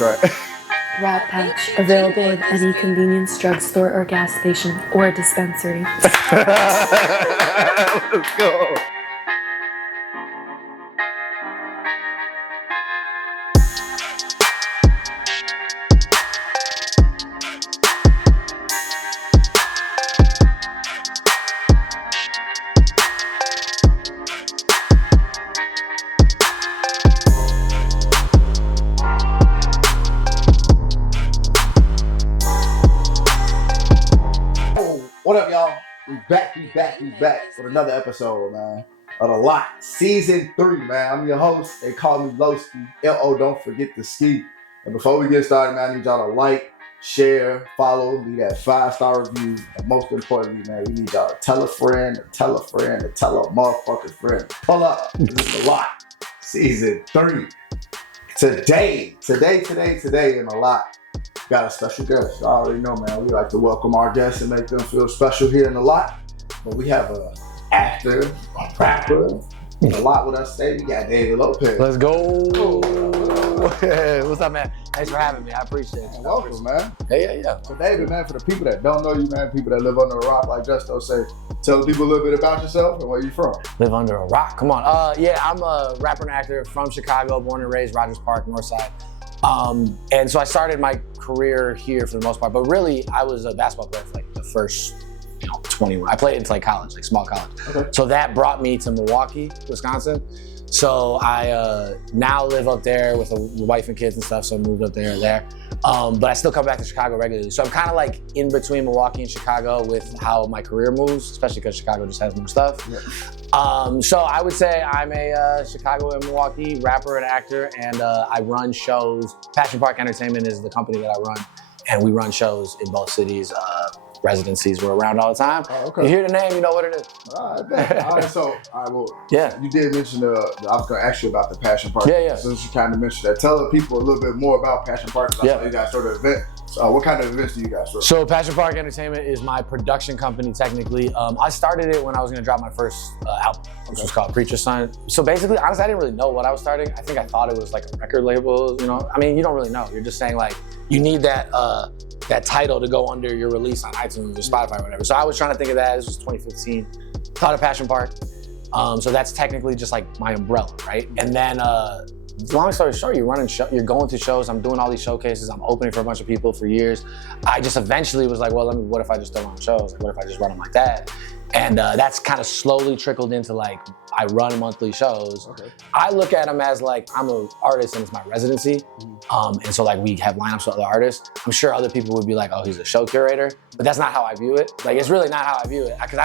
That's right. Rat Patch, available at any convenience drugstore or gas station or dispensary. Let's go. What up, y'all? We back with another episode, man, of The Lot, Season 3, man. I'm your host. They call me Lowski. L.O. Don't forget to ski. And before we get started, man, I need y'all to like, share, follow, leave that 5-star review. And most importantly, man, we need y'all to tell a friend, to tell a friend, to tell a motherfucking friend. Pull up. This is The Lot, Season 3. Today in The Lot, got a special guest. I already know, man. We like to welcome our guests and make them feel special here in The Lot. But we have an actor, a rapper, in The Lot with us today. We got David Lopez. Let's go. What's up, man? Thanks for having me. I appreciate it. Welcome, man. Yeah. So, David, man, for the people that don't know you, man, people that live under a rock like Justo, tell people a little bit about yourself and where you from. Live under a rock. Come on. I'm a rapper and actor from Chicago, born and raised Rogers Park, Northside. And so I started my career here for the most part, but really I was a basketball player for like the first 21. I played into like college, like small college. Okay. So that brought me to Milwaukee, Wisconsin. So I now live up there with a wife and kids and stuff, so I moved up there. But I still come back to Chicago regularly. So I'm kind of like in between Milwaukee and Chicago with how my career moves, especially because Chicago just has more stuff. Yeah. So I would say I'm a Chicago and Milwaukee rapper and actor, and I run shows. Passion Park Entertainment is the company that I run, and we run shows in both cities. Residencies, we're around all the time. Oh, okay. You hear the name, you know what it is. All right, so yeah. You did mention I was going to ask you about the Passion Park. Yeah. Since you kind of mentioned that, tell the people a little bit more about Passion Park. I saw you guys sort of event. So what kind of events do you guys throw? So Passion Park Entertainment is my production company, technically. I started it when I was going to drop my first album, which was called Preacher's Son. So basically, honestly, I didn't really know what I was starting. I think I thought it was like a record label, you know? I mean, you don't really know. You're just saying like, you need that title to go under your release on iTunes or Spotify or whatever. So I was trying to think of that. This was 2015. Thought of Passion Park. So that's technically just like my umbrella, right? And then, long story short, you're going to shows. I'm doing all these showcases. I'm opening for a bunch of people for years. I just eventually was like, well, what if I just don't run shows? Like, what if I just run them like that? And that's kind of slowly trickled into like, I run monthly shows. Okay. I look at them as like, I'm an artist and it's my residency. And so like we have lineups with other artists. I'm sure other people would be like, oh, he's a show curator, but that's not how I view it. Like, it's really not how I view it, because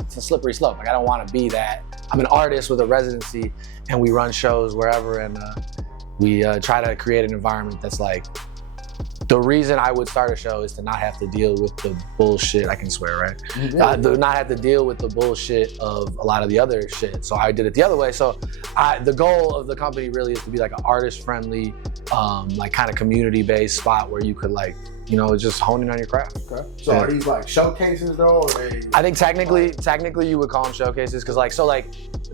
it's a slippery slope. Like, I don't want to be that. I'm an artist with a residency and we run shows wherever, and we try to create an environment that's like, the reason I would start a show is to not have to deal with the bullshit. I can swear, right? Not have to deal with the bullshit of a lot of the other shit. So I did it the other way. So the goal of the company really is to be like an artist-friendly, like kind of community-based spot where you could like, just hone in on your craft. Okay. So are these like showcases though, or I think technically you would call them showcases, because like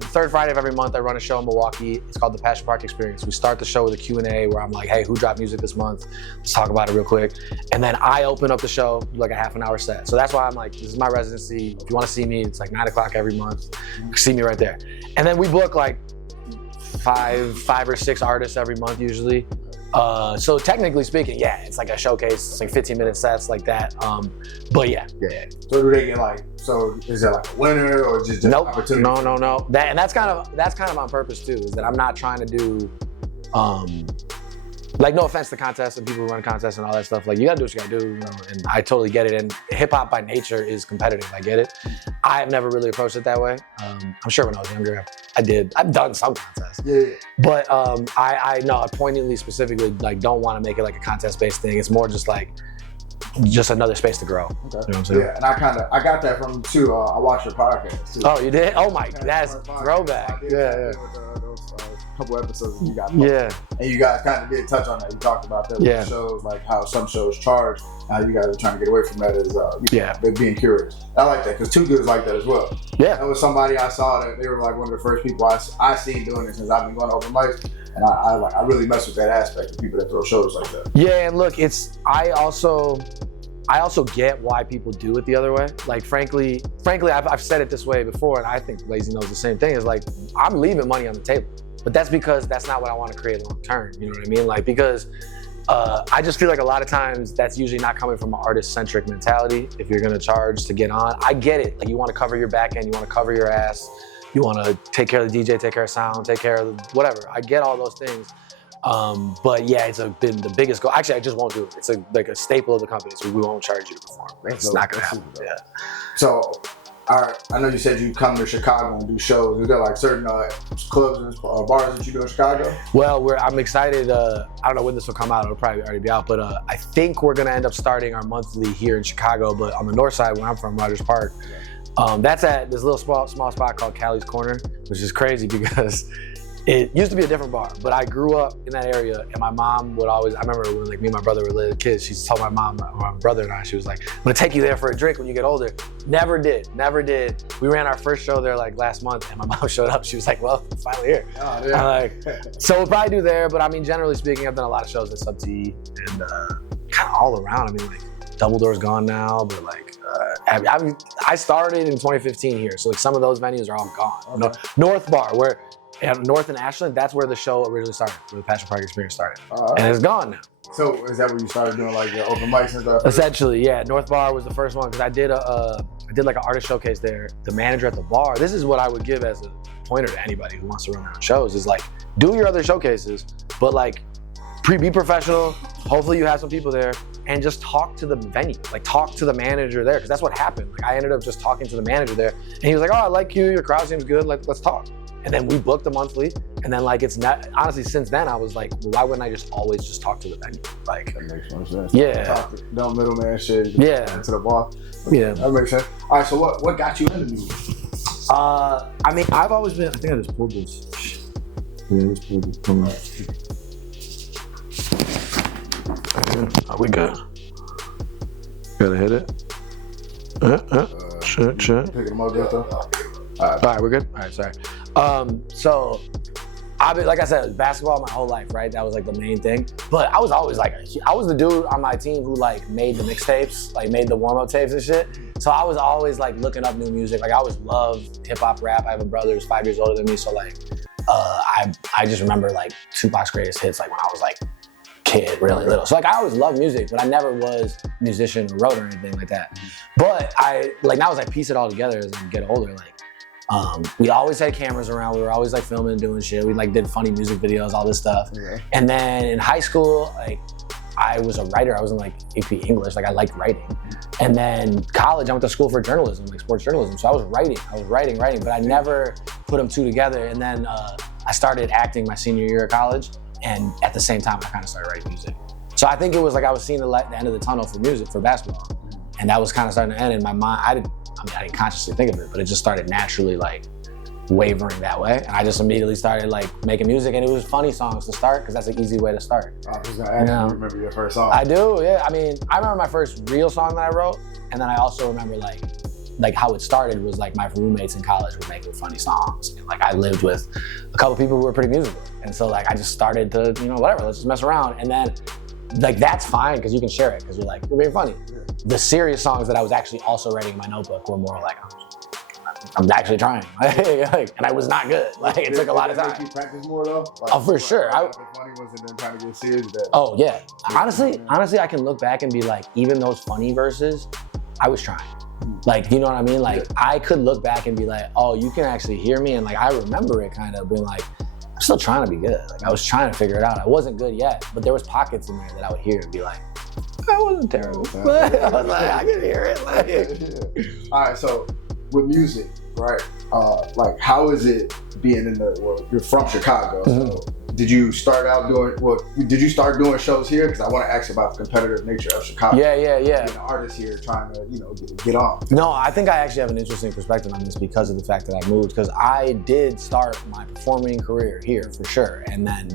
third Friday of every month I run a show in Milwaukee. It's called the Passion Park Experience. We start the show with a Q&A where I'm like, hey, who dropped music this month? Let's talk about it real quick. And then I open up the show, like a half an hour set. So that's why I'm like, this is my residency. If you want to see me, it's like 9 o'clock every month. See me right there. And then we book like five or six artists every month usually. So technically speaking, yeah, it's like a showcase. It's like 15-minute sets like that. But yeah. So do they get so is there like a winner or just nope. opportunity? No. That's kind of on purpose too, is that I'm not trying to do, like, no offense to contests and people who run contests and all that stuff. Like, you gotta do what you gotta do, and I totally get it. And hip hop by nature is competitive. I get it. I have never really approached it that way. I'm sure when I was younger, I did. I've done some contests. Yeah. But I pointedly, specifically, like, don't want to make it like a contest-based thing. It's more just like, just another space to grow. Okay. You know what I'm saying? Yeah, and I got that from you too. I watched your podcast too. Oh, you did? Oh my, that's throwback. Yeah. Couple episodes that you got. Yeah. And you guys kind of did touch on that. You talked about that with shows, like how some shows charge. How you guys are trying to get away from that is, they're being curious. I like that because Too Good is like that as well. Yeah. That was somebody I saw that they were like one of the first people I seen doing it since I've been going to open mics. And I really mess with that aspect of people that throw shows like that. Yeah, and look, I also get why people do it the other way. Like, frankly, I've said it this way before, and I think Lazy knows the same thing. Is like, I'm leaving money on the table, but that's because that's not what I want to create long term. You know what I mean? Like, because I just feel like a lot of times that's usually not coming from an artist-centric mentality. If you're gonna charge to get on, I get it. Like, you want to cover your back end, you want to cover your ass, you want to take care of the DJ, take care of sound, take care of whatever. I get all those things. But yeah, it's been the biggest goal. Actually, I just won't do it. It's like a staple of the company, so we won't charge you to perform. It's not gonna happen. Yeah. So, all right, I know you said you come to Chicago and do shows. Is there like certain clubs and bars that you do in Chicago? Well, I'm excited. I don't know when this will come out. It'll probably already be out. But I think we're gonna end up starting our monthly here in Chicago. But on the north side, where I'm from, Rogers Park. That's at this little small spot called Callie's Corner, which is crazy because it used to be a different bar, but I grew up in that area, and my mom would always, I remember when like me and my brother were little kids, she told my mom, my brother and I, she was like, I'm gonna take you there for a drink when you get older. Never did. We ran our first show there like last month, and my mom showed up. She was like, well, I'm finally here. Oh, yeah. I'm like, so we'll probably do there, but I mean, generally speaking, I've done a lot of shows at Sub T and kind of all around. I mean, like, Double Door's gone now, but like, I started in 2015 here, so like some of those venues are all gone. Okay. North Bar, where North and Ashland, that's where the show originally started, where the Passion Park Experience started, and it's gone now. So is that where you started doing like your open mics and stuff? Essentially, yeah. North Bar was the first one because I did like an artist showcase there. The manager at the bar, this is what I would give as a pointer to anybody who wants to run their own shows, is like, do your other showcases, but like be professional. Hopefully you have some people there, and just talk to the venue, like talk to the manager there, because that's what happened. Like, I ended up just talking to the manager there, and he was like, oh, I like you, your crowd seems good, like, let's talk. And then we booked a monthly, and then like, it's not, honestly, since then I was like, well, why wouldn't I just always just talk to the venue? Like, that makes more sense. Yeah. No middleman shit. Yeah. To the bar. Yeah. That makes sense. All right, so what got you into music? I mean, I've always been, I think I just pulled this. Yeah, I just pulled this. Come on. Are we good? Gotta hit it. Shit. Picking them up, though. All right, we're good? All right, sorry. So, like I said, basketball my whole life, right? That was like the main thing. But I was always like, I was the dude on my team who like made the mixtapes, like made the warm-up tapes and shit. So I was always like looking up new music. Like, I always loved hip-hop, rap. I have a brother who's 5 years older than me. So like, I just remember like Tupac's greatest hits, like when I was like kid, really little. So like, I always loved music, but I never was a musician or wrote or anything like that. But now as I piece it all together as I get older, like, we always had cameras around. We were always like filming and doing shit. We like did funny music videos, all this stuff. Yeah. And then in high school, like, I was a writer. I was in like AP English. Like, I liked writing. And then college, I went to school for journalism, like sports journalism. So I was writing, but I never put them two together. And then I started acting my senior year of college. And at the same time, I kind of started writing music. So I think it was like I was seeing the end of the tunnel for music, for basketball. And that was kind of starting to end in my mind. I didn't consciously think of it, but it just started naturally like wavering that way. And I just immediately started like making music, and it was funny songs to start, because that's an easy way to start. I was gonna ask you remember your first song. I do, yeah. I mean, I remember my first real song that I wrote, and then I also remember like how it started was like my roommates in college were making funny songs. And like, I lived with a couple people who were pretty musical. And so like, I just started to, whatever, let's just mess around. And then like, that's fine, because you can share it, because you're like, you're being funny. Yeah. The serious songs that I was actually also writing in my notebook were more like, I'm actually trying. And I was not good. Like, it took a lot of time. Did you practice more though? Like, oh, for sure. The funny ones and then trying to get serious. Oh yeah. Honestly, I can look back and be like, even those funny verses, I was trying. Like, you know what I mean? Like, I could look back and be like, oh, you can actually hear me. And like, I remember it kind of being like, I'm still trying to be good. Like, I was trying to figure it out. I wasn't good yet, but there was pockets in there that I would hear and be like, that wasn't terrible. I was like, I can hear it. Like, all right, so with music, right? Like, how is it being in you're from Chicago, so did you start doing shows here? Because I want to ask about the competitive nature of Chicago. Yeah. Being an artist here trying to, get on. No, I think I actually have an interesting perspective on this because of the fact that I moved, because I did start my performing career here for sure. And then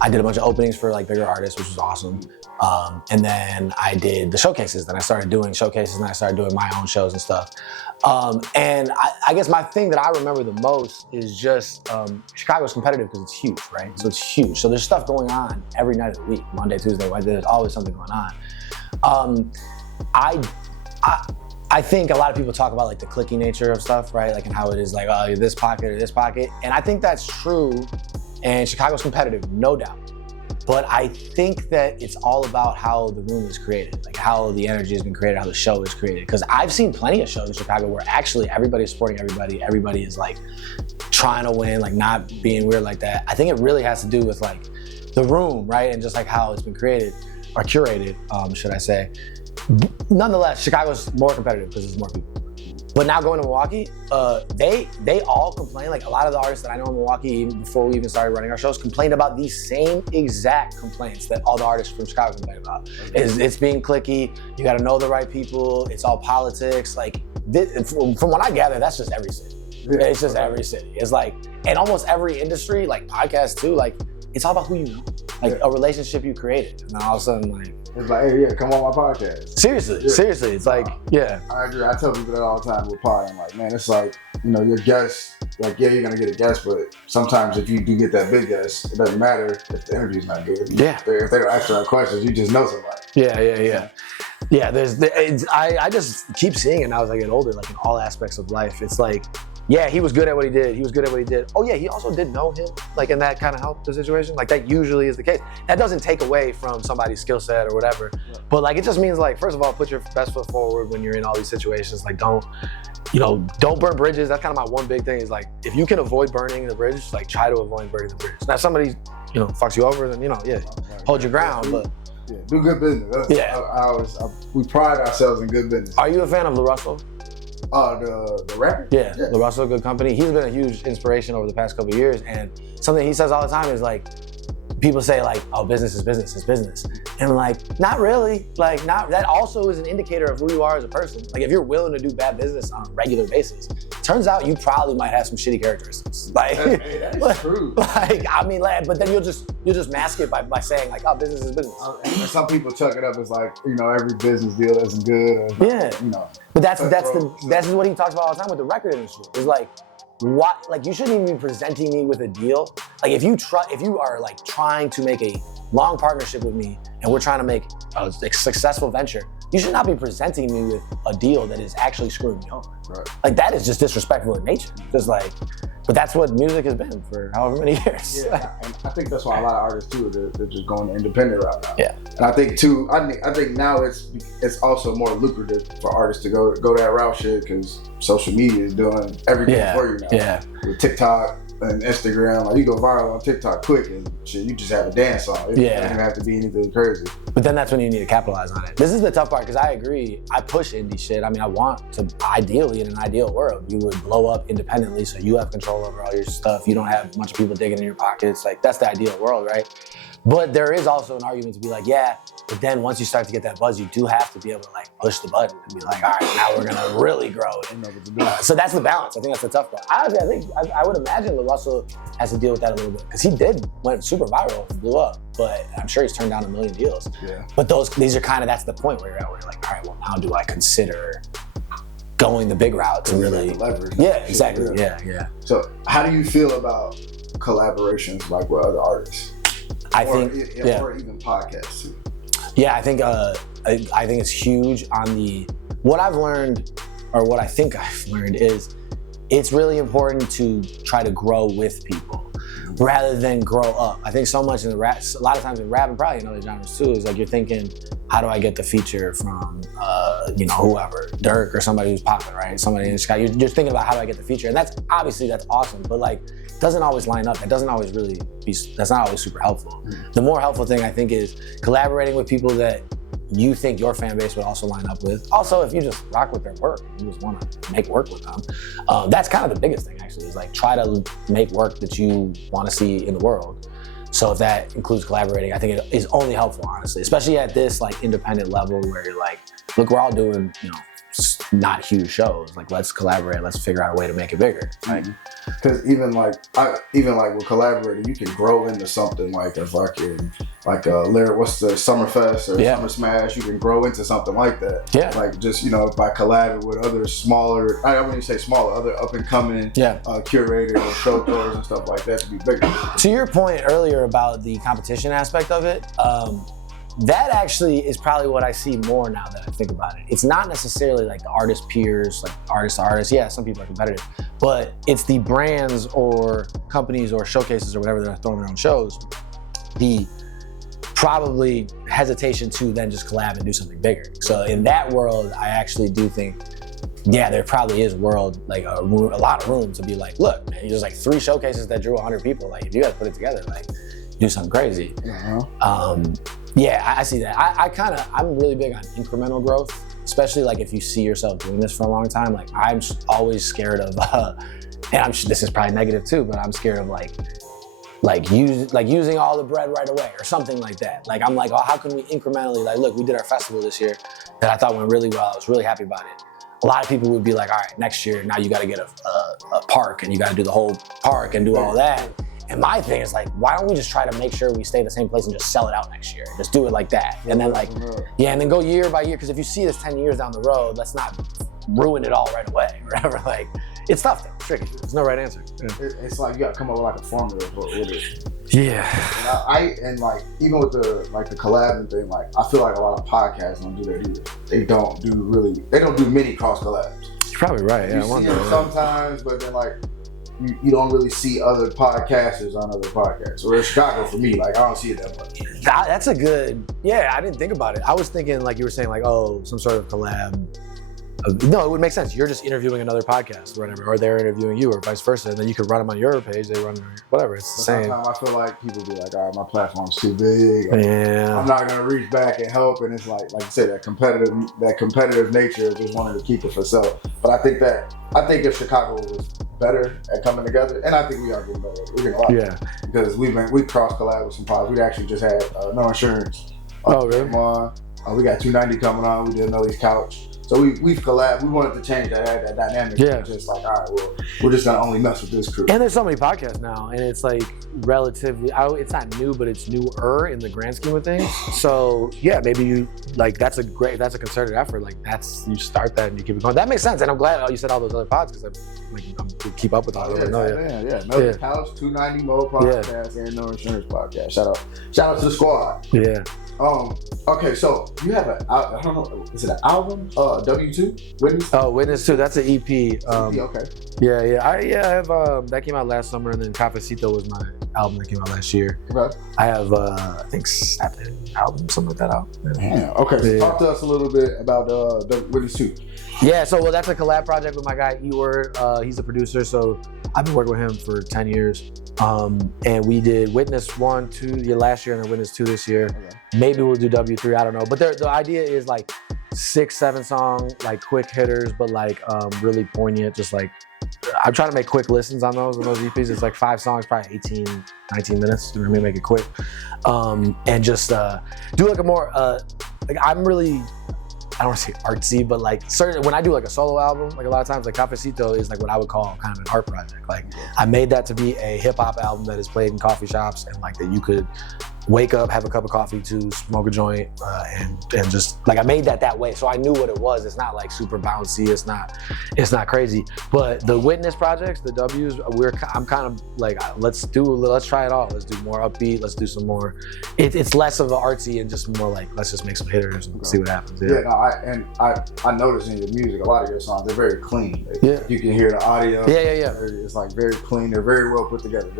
I did a bunch of openings for like bigger artists, which was awesome. And then I did the showcases. Then I started doing showcases, and I started doing my own shows and stuff. And I guess my thing that I remember the most is just Chicago's competitive because it's huge, right? So it's huge. So there's stuff going on every night of the week, Monday, Tuesday, Wednesday. There's always something going on. I think a lot of people talk about like the cliquey nature of stuff, right? Like and how it is like, oh, you're this pocket or this pocket. And I think that's true. And Chicago's competitive, no doubt. But I think that it's all about how the room is created, like how the energy has been created, how the show is created. Because I've seen plenty of shows in Chicago where actually everybody's supporting everybody. Everybody is like trying to win, like not being weird like that. I think it really has to do with like the room, right? And just like how it's been created or curated, should I say. Nonetheless, Chicago's more competitive because there's more people. But now going to Milwaukee, they all complain, like a lot of the artists that I know in Milwaukee, even before we even started running our shows, complained about these same exact complaints that all the artists from Chicago complain about. It's being cliquey, you gotta know the right people, it's all politics. Like, from what I gather, that's just every city. Yeah. It's just every city. It's like, and almost every industry, like podcasts too, like, it's all about who you know. Like a relationship you created. And then all of a sudden, like, it's like, hey, yeah, come on my podcast. Seriously, it's like, yeah. I agree. I tell people that all the time with pod. I'm like, man, it's like, you know, your guest, like, yeah, you're gonna get a guest, but sometimes if you do get that big guest, it doesn't matter if the interview's not good. Yeah. If they don't ask the right questions, you just know somebody. Yeah. Yeah, I just keep seeing it now as I get older, like in all aspects of life. It's like, yeah, he was good at what he did. Oh yeah, he also did know him, like, and that kind of helped the situation. Like that usually is the case. That doesn't take away from somebody's skill set or whatever. Yeah. But like, it just means like, first of all, put your best foot forward when you're in all these situations. Like don't burn bridges. That's kind of my one big thing is like, if you can avoid burning the bridge, like try to avoid burning the bridge. Now if somebody, fucks you over, then, hold your ground, but. Yeah, do good business. We pride ourselves in good business. Are you a fan of La Russell? The rapper? Yeah, La Russell, good company. He's been a huge inspiration over the past couple of years, and something he says all the time is like, people say like, oh, business is business. And I'm like, not really. Like, that also is an indicator of who you are as a person. Like, if you're willing to do bad business on a regular basis, turns out you probably might have some shitty characteristics. Like, that is true. Like, I mean, but then you'll just mask it by saying like, oh, business is business. And some people chuck it up as like, every business deal isn't good. Or, yeah. But that's what he talks about all the time with the record industry. It's like, what? Like, you shouldn't even be presenting me with a deal. Like, if you are like trying to make a long partnership with me and we're trying to make a successful venture, you should not be presenting me with a deal that is actually screwing me over. Right. Like, that is just disrespectful in nature. Just like, but that's what music has been for however many years. Yeah, and I think that's why a lot of artists too, they're just going the independent route now. Yeah. And I think too, I think now it's also more lucrative for artists to go that route, shit, because social media is doing everything for you now. Yeah. With TikTok and Instagram, like you go viral on TikTok quick and shit, you just have a dance song. It doesn't have to be anything crazy. But then that's when you need to capitalize on it. This is the tough part, because I agree, I push indie shit. I mean, I want to, ideally, in an ideal world, you would blow up independently so you have control over all your stuff. You don't have a bunch of people digging in your pockets. Like, that's the ideal world, right? But there is also an argument to be like, yeah, but then once you start to get that buzz, you do have to be able to like push the button and be like, all right, now we're gonna really grow it. So that's the balance. I think that's the tough part. I would imagine La Russell has to deal with that a little bit, because he went super viral and blew up, but I'm sure he's turned down 1 million deals. Yeah. But these are kind of, that's the point where you're at, where you're like, all right, well, now do I consider going the big route to really leverage? Yeah, exactly. Yeah. So how do you feel about collaborations like with other artists? Or even podcasts too. Yeah, I think it's huge on what I've learned, or what I think I've learned, is it's really important to try to grow with people rather than grow up. I think so much in a lot of times in rap, and probably in other genres too, is like you're thinking, how do I get the feature from whoever, Dirk or somebody who's popping, right? Somebody in the sky. You're just thinking about how do I get the feature, and that's awesome, but like, doesn't always line up. It doesn't always that's not always super helpful. Mm-hmm. The more helpful thing, I think, is collaborating with people that you think your fan base would also line up with. Also, if you just rock with their work, you just want to make work with them. That's kind of the biggest thing, actually, is like try to make work that you want to see in the world. So if that includes collaborating, I think it is only helpful, honestly, especially at this like independent level where you're like, look, we're all doing, not huge shows. Like, let's collaborate. Let's figure out a way to make it bigger. Like, because even like with collaborating, you can grow into something like a fucking like a lyric. What's the Summerfest or Summer Smash? You can grow into something like that. Yeah. Like just by collabing with other smaller. I don't want to say smaller, other up and coming curators and show goers and stuff like that to be bigger. To your point earlier about the competition aspect of it. That actually is probably what I see more now that I think about it. It's not necessarily like the artist peers, like artist to artist. Yeah, some people are competitive, but it's the brands or companies or showcases or whatever that are throwing their own shows. The probably hesitation to then just collab and do something bigger. So in that world, I actually do think, yeah, there probably is a lot of room to be like, look, man, there's like 3 showcases that drew 100 people. Like, if you guys put it together, like, do something crazy. Yeah, I see that. I'm really big on incremental growth, especially like if you see yourself doing this for a long time. Like, I'm always scared of, and this is probably negative too, but I'm scared of using all the bread right away or something like that. Like, I'm like, oh, how can we incrementally, like, look, we did our festival this year that I thought went really well. I was really happy about it. A lot of people would be like, all right, next year, now you got to get a park and you got to do the whole park and do all that. And my thing is like, why don't we just try to make sure we stay in the same place and just sell it out next year? Just do it like that. And then and then go year by year. Because if you see this 10 years down the road, let's not ruin it all right away or whatever. Like, it's tough though, it's tricky. There's no right answer. Yeah. It's like you got to come up with like a formula with it. Yeah. And like even with the collabing thing, like I feel like a lot of podcasts don't do that either. They don't do many cross collabs. You're probably right. Yeah, you see them sometimes, but then like you don't really see other podcasters on other podcasts. Or in Chicago for me, like I don't see it that much. That's a good, I didn't think about it. I was thinking like you were saying like, oh, some sort of collab. No, it would make sense. You're just interviewing another podcast or whatever, or they're interviewing you or vice versa. And then you could run them on your page, they run whatever, it's the same. Sometimes I feel like people be like, all right, my platform's too big. Yeah. I'm not gonna reach back and help. And it's like you say, that competitive nature of just wanting to keep it for self. But I think if Chicago was better at coming together, and I think we are getting better. We're getting a lot better. Because we cross collab with some pods. We actually just had No Insurance. Oh, really? We got 290 coming on. We did Millie's Couch. So we've collabed. We wanted to change that dynamic. Yeah. Just like, all right, well, we're just gonna only mess with this crew. And there's so many podcasts now, and it's like relatively, it's not new, but it's newer in the grand scheme of things. So yeah, maybe you like that's a concerted effort. Like you start that and you keep it going. That makes sense, and I'm glad you said all those other pods because I keep up with all of them. Millie's Couch, 290 Mo podcast, and No Insurance podcast. Shout out to the squad. Yeah. Okay, so you have I don't know, is it an album? W2? Witness? Oh, Witness 2, that's an EP. Okay. Yeah. I have, that came out last summer, and then Cafecito was my album that came out last year. Okay. I have, I think 7 albums, something like that out. Yeah. Okay, so talk to us a little bit about the Witness 2. Yeah, so that's a collab project with my guy, E-Word. He's a producer, so I've been working with him for 10 years. And we did Witness 1, 2 last year, and then Witness 2 this year. Okay. Maybe we'll do W3, I don't know. But the idea is like 6-7 song, like quick hitters, but like really poignant. Just like I'm trying to make quick listens on those EPs. It's like 5 songs, probably 18, 19 minutes. You know what I mean? Make it quick, and just do like a more like I'm really. I don't want to say artsy, but like when I do like a solo album, like a lot of times like Cafecito is like what I would call kind of an art project. Like I made that to be a hip hop album that is played in coffee shops and like that you could wake up, have a cup of coffee to smoke a joint and just like I made that way. So I knew what it was. It's not like super bouncy. It's not crazy. But the Witness projects, the W's, I'm kind of like, let's try it all. Let's do more upbeat. Let's do some more. It's less of an artsy and just more like, let's just make some hitters and see what happens. I noticed in your music, a lot of your songs, they're very clean. You can hear the audio. Yeah. It's like very clean. They're very well put together.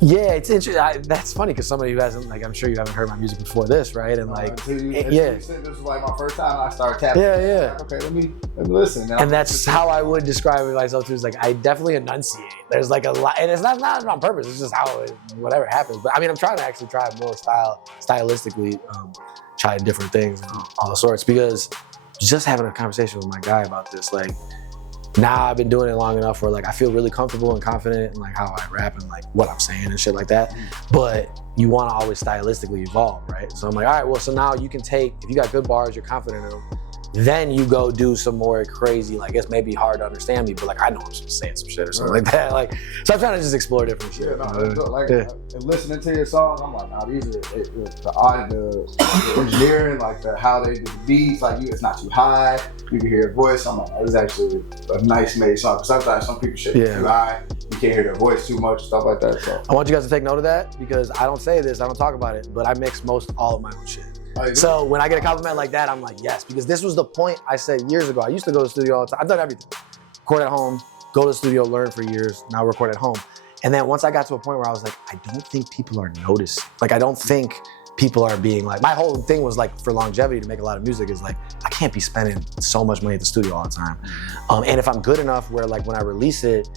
Yeah, it's interesting. That's funny because somebody who hasn't, like, I'm sure you haven't heard my music before this, right? And like, this was like my first time I started tapping. Yeah. Like, okay, let me listen. And that's how I would describe myself too. Is like I definitely enunciate. There's like a lot, and it's not on purpose. It's just how whatever happens. But I mean, I'm trying to actually try more stylistically, try different things and all the sorts. Because just having a conversation with my guy about this, like. Now I've been doing it long enough where like I feel really comfortable and confident in like how I rap and like what I'm saying and shit like that. But you want to always stylistically evolve, right? So I'm like, all right, well, so now you can take, if you got good bars, you're confident in them, Then you go do some more crazy, like it's maybe hard to understand me, but like I know I'm just saying some shit or something like that. Like, so I'm trying to just explore different shit. Yeah, and listening to your song, I'm like, nah, these are the engineering, like how they do the beats, like it's not too high. You can hear your voice. I'm like, oh, this is actually a nice made song. Sometimes some people shit too high. You can't hear their voice too much, stuff like that. So I want you guys to take note of that because I don't say this, I don't talk about it, but I mix all of my own shit. So when I get a compliment like that, I'm like, yes, because this was the point I said years ago. I used to go to the studio all the time. I've done everything. Record at home, go to the studio, learn for years, now record at home. And then once I got to a point where I was like, I don't think people are noticing. Like, I don't think people are being like, my whole thing was like for longevity to make a lot of music is like, I can't be spending so much money at the studio all the time. And if I'm good enough where like when I release it,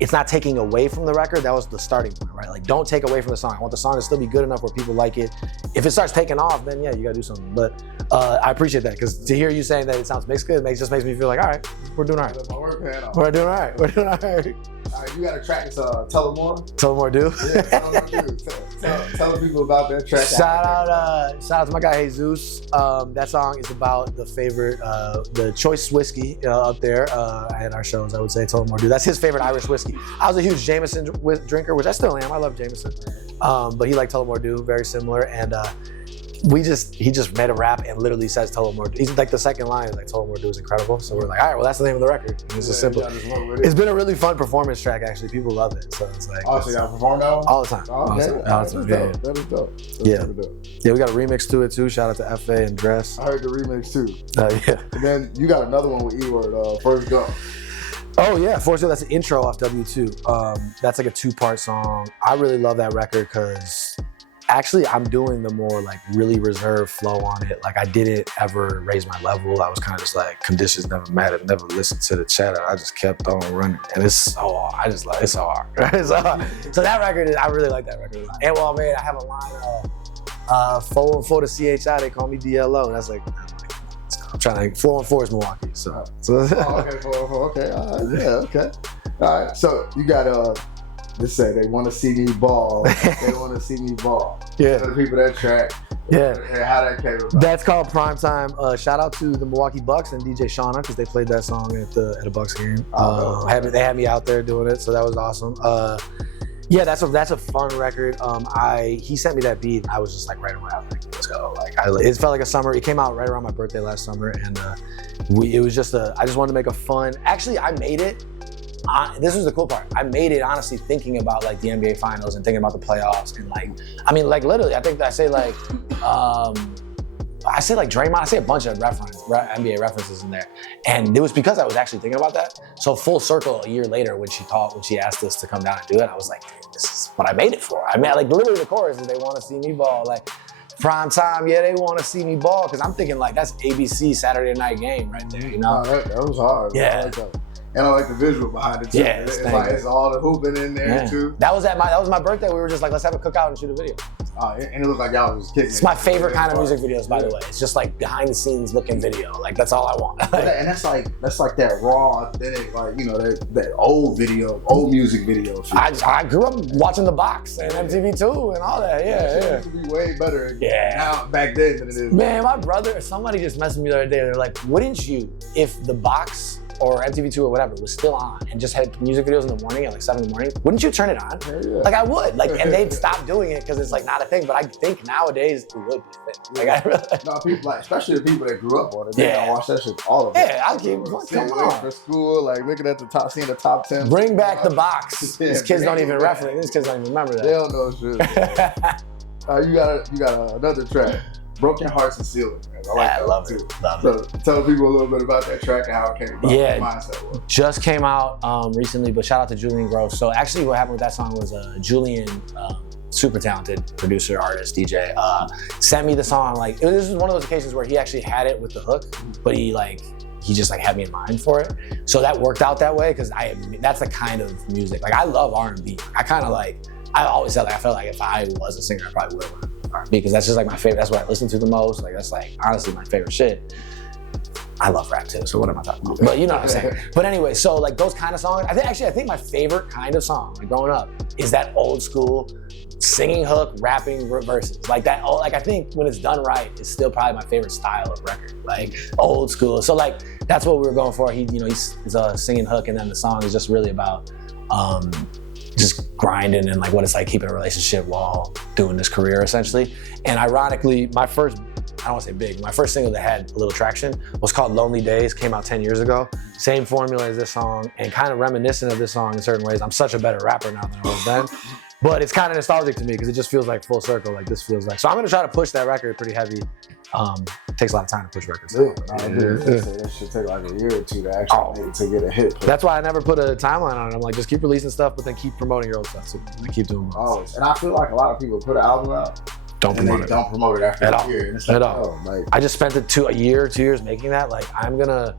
it's not taking away from the record. That was the starting point, right? Like, don't take away from the song. I want the song to still be good enough where people like it. If it starts taking off, then yeah, you gotta do something. But I appreciate that because to hear you saying that it sounds mixed good, just makes me feel like, all right, we're doing all right. We're doing all right. We're doing all right. All right, you got a track. It's Tell 'Em More. Tell 'Em More do. Yeah, Tell 'Em More do. Tell the people about that track. Shout out to my guy Jesus. That song is about the favorite, the choice whiskey up there at our shows. I would say Tell 'Em More do. That's his favorite Irish whiskey. I was a huge Jameson drinker, which I still am. I love Jameson, but he liked Tell 'Em More do, very similar. And he just made a rap and literally says Tell 'Em More do. He's like the second line is like Tell 'Em More do is incredible. So we're like, all right, well that's the name of the record. And it's just simple. It's been a really fun performance track actually. People love it. So it's like so y'all perform now? All the time. Oh, okay. All the time. Yeah. That is dope. Yeah, we got a remix to it too. Shout out to FA and Dress. I heard the remix too. Yeah. And then you got another one with E-Word, First Go. Oh yeah, Force, that's an intro off W2. That's like a 2-part song. I really love that record because actually I'm doing the more like really reserved flow on it. Like I didn't ever raise my level. I was kind of just like conditions never mattered, never listened to the chatter. I just kept on running. And it's so hard. It's so hard. It's so hard. So that record, I really like that record a lot. And well, man, I have a line 414 to CHI, they call me DLO. That's like, I'm trying to, 414 is Milwaukee. So. Okay, 414, okay, all right, yeah, okay. All right, so you got let's say they want to see me ball. They want to see me ball. Yeah. Tell the people that track. Yeah. And how that came about. That's called Primetime. Shout out to the Milwaukee Bucks and DJ Shauna because they played that song at a Bucks game. They had me out there doing it, so that was awesome. Yeah, that's a fun record. He sent me that beat, and I was just like right away. I was like, let's go. Like, it felt like a summer. It came out right around my birthday last summer, and it was just I just wanted to make a fun. Actually, I made it. This was the cool part. I made it honestly thinking about like the NBA Finals and thinking about the playoffs and like, I mean, like literally, I think I say like Draymond. I say a bunch of NBA references in there, and it was because I was actually thinking about that. So full circle, a year later, when she asked us to come down and do it, I was like, this is what I made it for. I mean, like literally the chorus is they want to see me ball. Like prime time, yeah, they want to see me ball because I'm thinking like that's ABC Saturday night game right there, you know? No, that was hard. Yeah. I like that. And I like the visual behind it too. Yeah, it's all the hooping in there too. That was my birthday. We were just like, let's have a cookout and shoot a video. And it looked like y'all was kicking. It's my favorite kind of music videos, by the way. It's just like behind the scenes looking video. Like that's all I want. And that's like that raw, authentic, like you know that old music video. I grew up watching The Box and MTV2 and all that. Yeah. It used to be way better now back then than it is. Man, my brother, somebody just messaged me the other day. They're like, wouldn't you, if The Box or MTV2 or whatever was still on and just had music videos in the morning at like 7 in the morning, wouldn't you turn it on? Yeah. Like I would. Like, and they'd stop doing it because it's like not a thing. But I think nowadays it would be a thing. Like I really. No, people like, especially the people that grew up on it. They don't watch that shit all of it. Yeah, I keep come on. For school, like looking at the top, seeing the top 10. Bring back The Box. These kids don't even reference. These kids don't even remember that. They don't know shit. You got another track. Broken Hearts and Ceilings. I love it too. So tell people a little bit about that track and how it came about. Yeah, the mindset was. Just came out recently, but shout out to Julian Gross. So actually what happened with that song was Julian, super talented producer, artist, DJ, sent me the song. Like this was one of those occasions where he actually had it with the hook, but he just like had me in mind for it. So that worked out that way because that's the kind of music. Like I love R&B. I always said like I felt like if I was a singer, I probably would have R&B because that's just like my favorite. That's what I listen to the most. Like that's like honestly my favorite shit. I love rap too, so what am I talking about? But you know what I'm saying. But anyway, so like those kind of songs, I think my favorite kind of song, like growing up, is that old school singing hook, rapping verses. Like that, like I think when it's done right, it's still probably my favorite style of record, like old school. So like that's what we were going for. He's a singing hook, and then the song is just really about just grinding and like what it's like keeping a relationship while doing this career essentially. And ironically, I don't want to say big, my first single that had a little traction was called Lonely Days, came out 10 years ago. Same formula as this song and kind of reminiscent of this song in certain ways. I'm such a better rapper now than I was then. But it's kind of nostalgic to me because it just feels like full circle, like this feels like. So I'm gonna try to push that record pretty heavy. It takes a lot of time to push records. That should take like a year or two to actually make it to get a hit. That's why I never put a timeline on it. I'm like, just keep releasing stuff, but then keep promoting your old stuff too. Like, keep doing more. And I feel like a lot of people put an album out. Don't promote it after a year. And it's like, at all. Like, I just spent 2 years making that. Like I'm gonna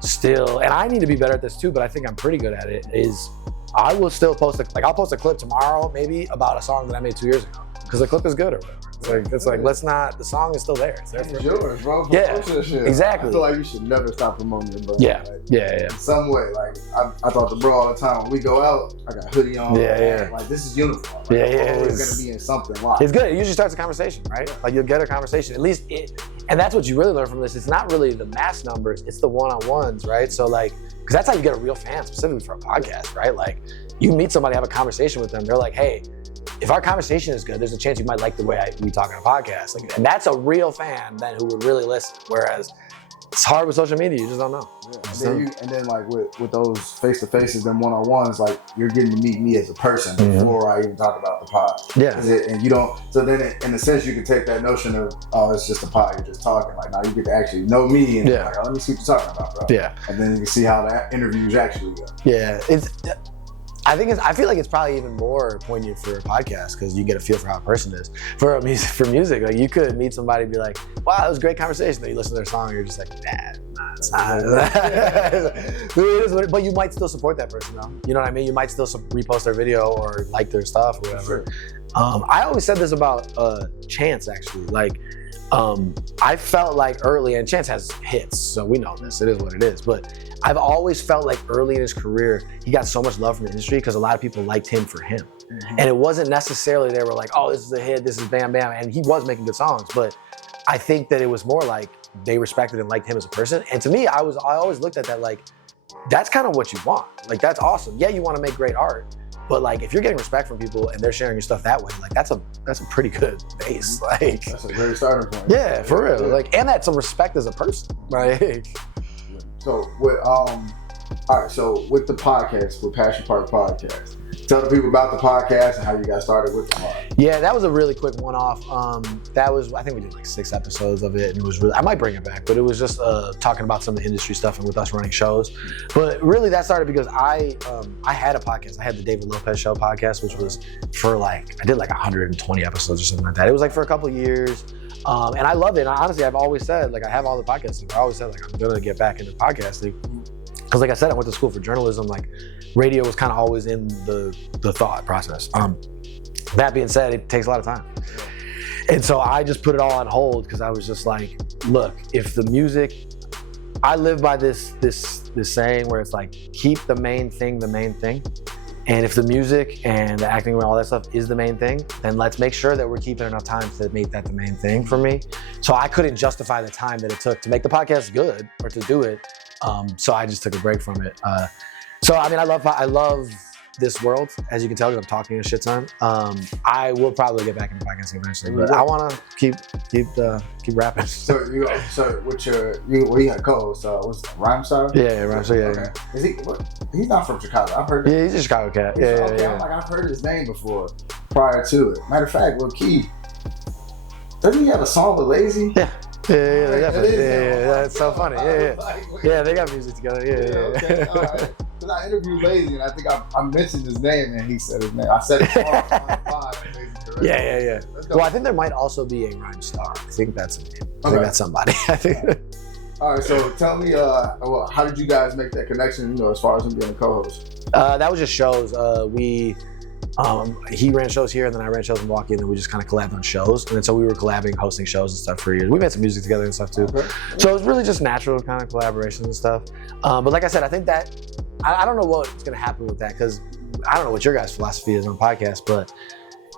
still, and I need to be better at this too, but I think I'm pretty good at it, is I will still post I'll post a clip tomorrow maybe about a song that I made 2 years ago because the clip is good or whatever. It's like let's not, the song is still there. It's there for yours, bro. Yeah, exactly. I feel like you should never stop promoting your brand. Yeah, like, yeah. Some way, like I talk to bro all the time. When we go out, I got hoodie on. Yeah. Like this is uniform. Like, It's gonna be in something live. It's good. It usually starts a conversation, right? Like you'll get a conversation. At least and that's what you really learn from this. It's not really the mass numbers. It's the one-on-ones, right? So like, because that's how you get a real fan, specifically for a podcast, right? Like you meet somebody, have a conversation with them. They're like, hey, if our conversation is good, there's a chance you might like the way we talk on a podcast. Like, and that's a real fan then who would really listen. Whereas it's hard with social media, you just don't know. Yeah. And then like with those face-to-faces and one-on-ones, like you're getting to meet me as a person before I even talk about the pod. Yeah. And you don't, so then in a sense you can take that notion of, oh, it's just a pod, you're just talking. Like now you get to actually know me and like, oh, let me see what you're talking about, bro. Yeah. And then you can see how that interviews actually go. Yeah. I feel like it's probably even more poignant for a podcast because you get a feel for how a person is. For music, like you could meet somebody and be like, wow, that was a great conversation. Then you listen to their song and you're just like, nah, it's not. But you might still support that person though. You know what I mean? You might still repost their video or like their stuff or whatever. Sure. I always said this about Chance actually. Like, I felt like early, and Chance has hits, so we know this, it is what it is, but I've always felt like early in his career, he got so much love from the industry because a lot of people liked him for him. And it wasn't necessarily they were like, oh, this is a hit, this is bam, bam, and he was making good songs, but I think that it was more like they respected and liked him as a person. And to me, I always looked at that like, that's kind of what you want. Like, that's awesome. Yeah, you want to make great art, but like if you're getting respect from people and they're sharing your stuff that way, like that's a pretty good base. Like that's a great starting point. Yeah, for real. Like, and that's some respect as a person. Like, so with all right, so with the podcast, with Passion Park Podcast, tell the people about the podcast and how you got started with the podcast. Yeah, that was a really quick one-off. That was, I think we did like 6 episodes of it, and it was really, I might bring it back, but it was just talking about some of the industry stuff and with us running shows. But really that started because I had a podcast. I had the David Lopez Show podcast, which was for like, I did like 120 episodes or something like that. It was like for a couple of years. And I love it. And honestly, I've always said, like I have all the podcasts. I always said like, I'm gonna get back into podcasting. Because like I said, I went to school for journalism, like radio was kind of always in the thought process. That being said, it takes a lot of time. And so I just put it all on hold because I was just like, look, if the music, I live by this saying where it's like, keep the main thing. And if the music and the acting and all that stuff is the main thing, then let's make sure that we're keeping enough time to make that the main thing for me. So I couldn't justify the time that it took to make the podcast good or to do it. So I just took a break from it. So I mean, I love this world, as you can tell, because I'm talking a shit ton. I will probably get back into podcasting eventually, but I want to keep rapping. So with you got co-host, what's that, Rhymestar? Yeah, Rhymestar, yeah. Okay. Is he? He's not from Chicago. I've heard. Yeah, he's a Chicago cat. Yeah. I'm like, I've heard his name before prior to it. Matter of fact, Lil Key, doesn't he have a song with Lazy? Yeah. Yeah, definitely. Yeah, that's so funny. Yeah, they got music together. Yeah. Okay, all right. Because I interviewed Lazy, and I think I mentioned his name, and he said his name. I said it wrong. Yeah. Well, I think there might also be a Rhymestar. I think that's a name. I think that's somebody. I think. All right, so tell me, how did you guys make that connection? As far as him being a co-host. That was just shows. He ran shows here, and then I ran shows in Milwaukee, and then we just kind of collabed on shows. And then so we were collabing, hosting shows and stuff for years. We made some music together and stuff too. Okay. So it was really just natural kind of collaborations and stuff. But like I said, I think that, I don't know what's gonna happen with that, because I don't know what your guys' philosophy is on podcasts, but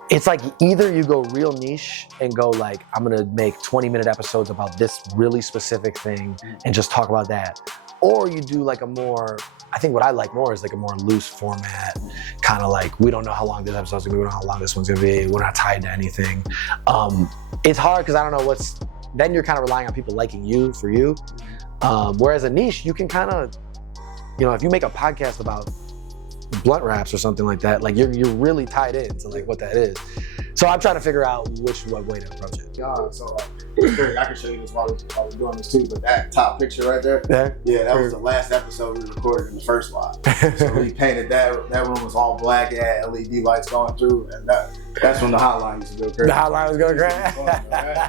it's like either you go real niche and go like, I'm gonna make 20-minute episodes about this really specific thing and just talk about that. Or you do like a more, I think what I like more is like a more loose format, kind of like, we don't know how long this episode's gonna be, we don't know how long this one's gonna be, we're not tied to anything. It's hard because I don't know then you're kind of relying on people liking you for you. Whereas a niche, you can kind of, if you make a podcast about blunt wraps or something like that, like you're really tied into like what that is. So I'm trying to figure out what way to approach it. So I can show you this while we're doing this too, but that top picture right there, that was the last episode we recorded in the first live. So we painted that room was all black, it had LED lights going through, and that's when the hotline used to go crazy. The hotline was going crazy.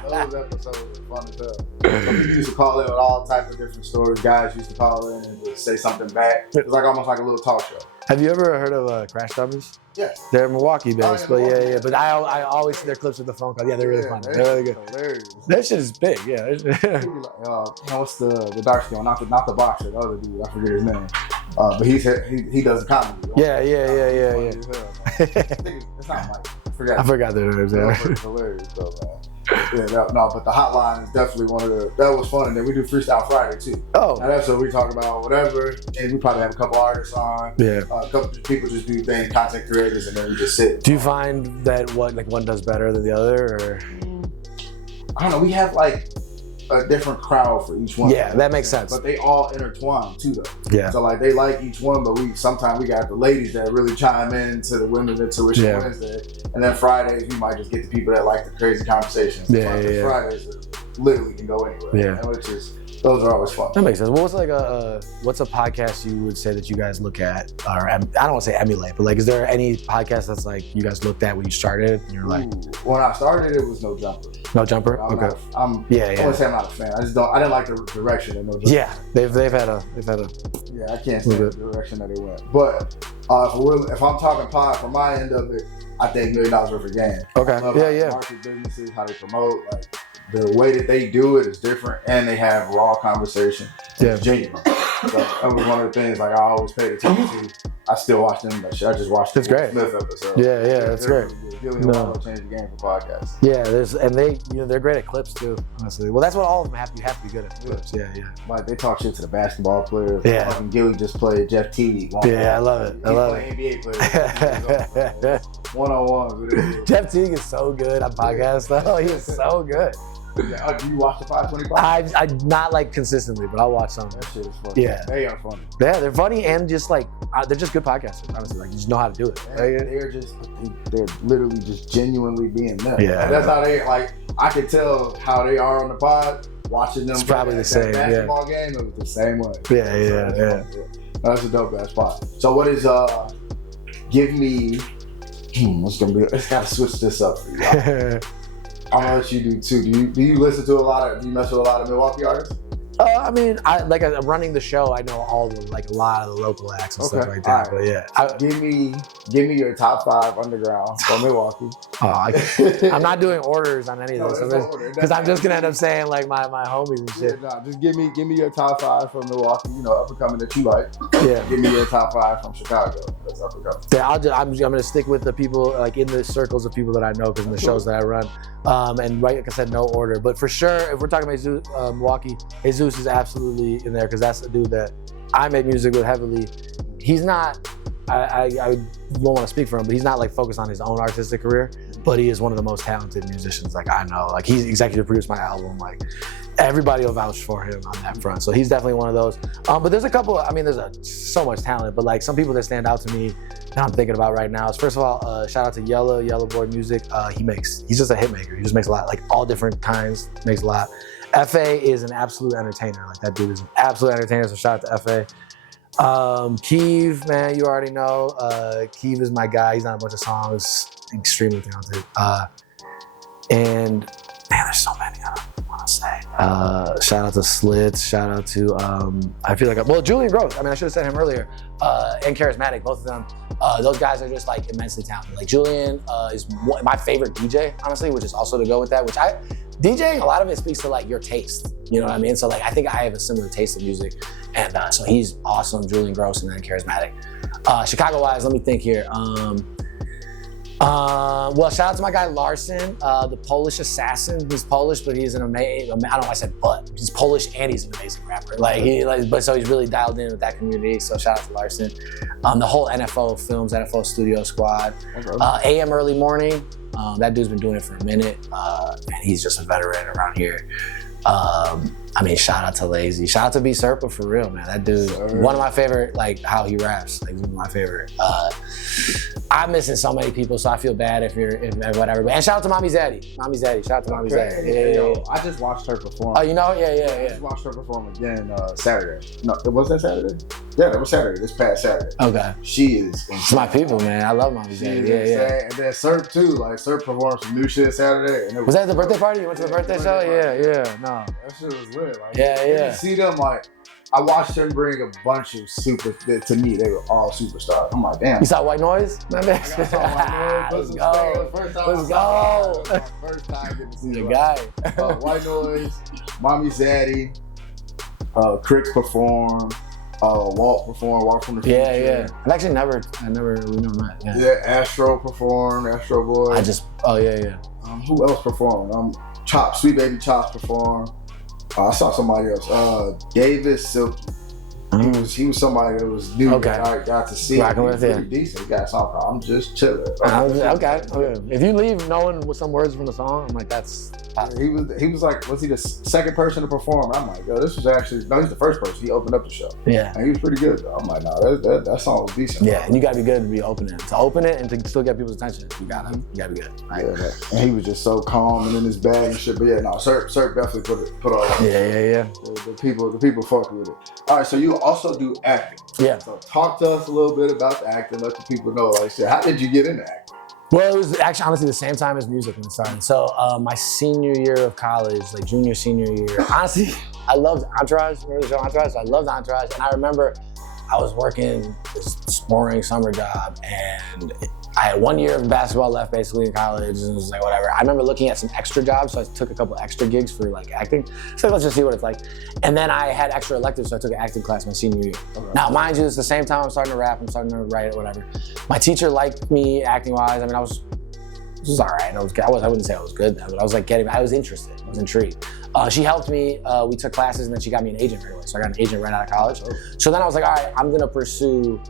Those episodes were fun as hell. Some people used to call in with all types of different stories. Guys used to call in and would say something back. It was like almost like a little talk show. Have you ever heard of Crash Dummies? Yeah. They're Milwaukee based, but yeah. But I always see their clips with the phone call. Yeah, they're really funny. They're really good. Hilarious. That shit is big, yeah. What's the dark skin one? Not the boxer, the other dude. I forget his name. But he does the comedy. Yeah. It's not Mike. I forgot their names. Yeah. Hilarious though, man. But the hotline is definitely that was fun. And then we do Freestyle Friday too. Oh. Now that's what we talk about, whatever. And we probably have a couple artists on. Yeah. A couple people just do things, content creators, and then we just sit. Do you find that one does better than the other, or? I don't know. We have like a different crowd for each one. Yeah, that makes sense. But they all intertwine too, though. Yeah. So like they like each one, but sometimes we got the ladies that really chime in to the Women's Intuition Wednesday, and then Fridays we might just get the people that like the crazy conversations. Fridays literally can go anywhere. Yeah. Those are always fun. That makes sense. Well, what's a podcast you would say that you guys look at, or I don't want to say emulate, but like, is there any podcast that's like you guys looked at when you started and you're like? When I started, it was No Jumper. No Jumper? Okay. I wouldn't say I'm not a fan. I didn't like the direction of No Jumper. Yeah, they've had a. Yeah, I can't say the direction that they went. But if I'm talking pod from my end of it, I think $1 Million Worth of Game. Okay. I love how they market businesses, how they promote, like. The way that they do it is different, and they have raw conversation. It's genuine. So that was one of the things like I always paid attention to. I still watch them, but I just watched the Smith episode. Yeah, that's great. Really change the game for podcasts. Yeah, they're great at clips too. Honestly, well, that's what all of them have. You have to be good at clips. Yeah. Like they talk shit to the basketball players. Yeah. Fucking Gilly just played Jeff Teague. I love it. NBA players. One-on-one. Jeff Teague is so good on podcasts though. He is so good. Do you watch the 525? I not like consistently, but I'll watch some. That shit is funny. Yeah. They are funny. Yeah, they're funny and just like, they're just good podcasters, honestly. Like, you just know how to do it. They're literally just genuinely being them. Yeah. That's how they, like, I could tell how they are on the pod, watching them. It's probably the same, basketball game, it was the same way. Yeah. That's a dope ass pod. So what is, give me, let's gotta switch this up for you. I'm gonna let you do too. Do you listen to do you mess with a lot of Milwaukee artists? I mean, I'm running the show. I know a lot of the local acts and stuff like that. Right. But yeah, give me your top 5 underground from Milwaukee. I'm not doing orders on any of this because I'm just gonna end up saying like my homies and shit. Yeah, just give me your top 5 from Milwaukee. Up and coming that you like. Yeah. Give me your top 5 from Chicago. That's up and coming. Yeah, I'm gonna stick with the people like in the circles of people that I know because in the shows that I run. And like I said, no order. But for sure, if we're talking about Milwaukee, Jesus is absolutely in there because that's the dude that I make music with heavily. He's not, I won't want to speak for him, but he's not like focused on his own artistic career, but he is one of the most talented musicians like I know. Like he's executive produced my album. Like everybody will vouch for him on that front. So he's definitely one of those. But there's a couple, there's so much talent, but like some people that stand out to me that I'm thinking about right now is first of all, shout out to Yellow Boy Music. He's just a hit maker. He just makes a lot, like all different kinds, makes a lot. FA is an absolute entertainer. Like that dude is an absolute entertainer, so shout out to FA. Keeve, man, you already know. Keeve is my guy. He's on a bunch of songs, extremely talented. And man, there's so many. I don't want want to say? Shout out to Slits. Shout out to I feel like Julian Gross. I mean, I should have said him earlier. And Charismatic, both of them. Those guys are just like immensely talented. Like Julian is my favorite DJ, honestly, which is also to go with that. DJing, a lot of it speaks to like your taste. You know what I mean? So like I think I have a similar taste in music, and so he's awesome. Julian Gross, and then Charismatic. Chicago-wise, let me think here. Well, shout out to my guy Larson, the Polish assassin. He's Polish, but he's an amazing. I don't know why I said but. He's Polish and he's an amazing rapper. So he's really dialed in with that community. So shout out to Larson. The whole NFO Films, NFO Studio Squad. AM Early Morning. That dude's been doing it for a minute, and he's just a veteran around here. I mean, shout out to Lazy. Shout out to B Serpa for real, man. That dude, one of my favorite, like how he raps, like one of my favorite. I'm missing so many people, so I feel bad if whatever. And shout out to Mommy Zaddy. Shout out to Mommy Zaddy. Yo, I just watched her perform. Oh, you know? Yeah. I just watched her perform again Saturday. No, was that Saturday? Yeah, that was Saturday. This past Saturday. Okay. She is insane. It's my people, man. I love Mommy Zaddy. Yeah. And then Serp too. Like Serp performed some new shit Saturday. And was that the birthday party? You went to the birthday show? Yeah. No. That shit was lit. Like, yeah. You see them like. I watched them bring a bunch of to me, they were all superstars. I'm like, damn. You saw White Noise? I saw White Noise. Let's go. First time getting to see the guy. White Noise, Mommy Zaddy, Crick performed, Walt performed, Walt from the Future. Yeah. I've actually we never met. Yeah, Astro performed, Astro Boy. Who else performed? Sweet Baby Chops performed. I saw somebody else. Davis Silky. He was somebody that was new that I got to see. Rocking with pretty decent. He got a song called I'm Just Chillin'. Okay. If you leave knowing with some words from the song, I'm like, that's he was like, was he the second person to perform? I'm like, yo, this was actually, no, he's the first person. He opened up the show. Yeah. And he was pretty good though. I'm like, no, that song was decent. Yeah, and you gotta be good to be opening. To open it and to still get people's attention, you gotta be good. Right? Yeah, and he was just so calm and in his bag and shit. But yeah, no, Serp definitely put all that. Yeah. The people fuck with it. All right, so you also do acting. Yeah. So talk to us a little bit about the acting. Let the people know, like, shit, how did you get into acting? Well, it was actually honestly the same time as music when it started. So my senior year of college, like junior, senior year, honestly, I loved Entourage. Remember the show Entourage? I loved Entourage. And I remember I was working this boring summer job and I had 1 year of basketball left basically in college and it was like whatever. I remember looking at some extra jobs, so I took a couple extra gigs for like acting. So let's just see what it's like. And then I had extra electives, so I took an acting class my senior year. Okay. Now, mind you, it's the same time I'm starting to rap, I'm starting to write, whatever. My teacher liked me acting wise. I mean, it was all right. I wouldn't say I was good, but I was like I was interested, I was intrigued. She helped me, we took classes and then she got me an agent right away. So I got an agent right out of college. So then I was like, all right, I'm gonna pursue.